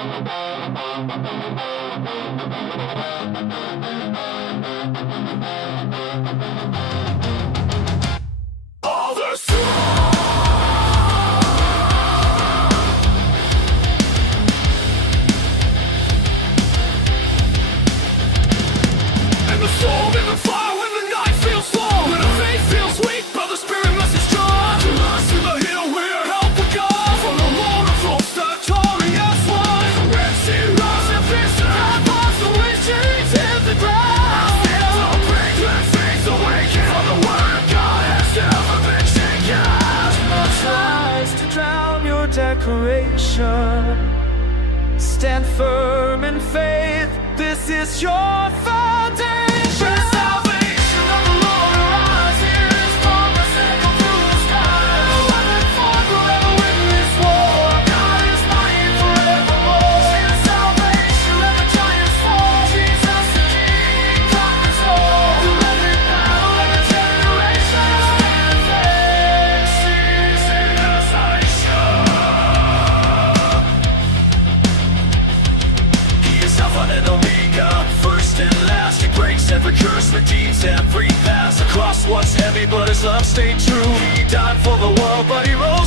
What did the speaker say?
All the strong and the soul in the fire when the night feels long, when the faith feels weak but the spirit must be strong. To us to the hill where help will go, from the waterfalls the victorious one. The Red Sea rose and fish and high bombs, the wind chains hit the ground. Feel the break, let faith awaken, for the word of God has never been shaken. No tries to drown your decoration. Stand firm in faith, this is your foundation. The salvation of the Lord arise, hear His promise echo through the sky. The weapon formed forever win this war. God is mighty forevermore. See the salvation, let the giants fall. Jesus the King conquers all. The every battle, every generation stand faith. See the salvation. He is Alpha and Omega, first and last. He breaks every curse, redeems every past. The cross was heavy, but His love stayed true. He died for the world, but He rose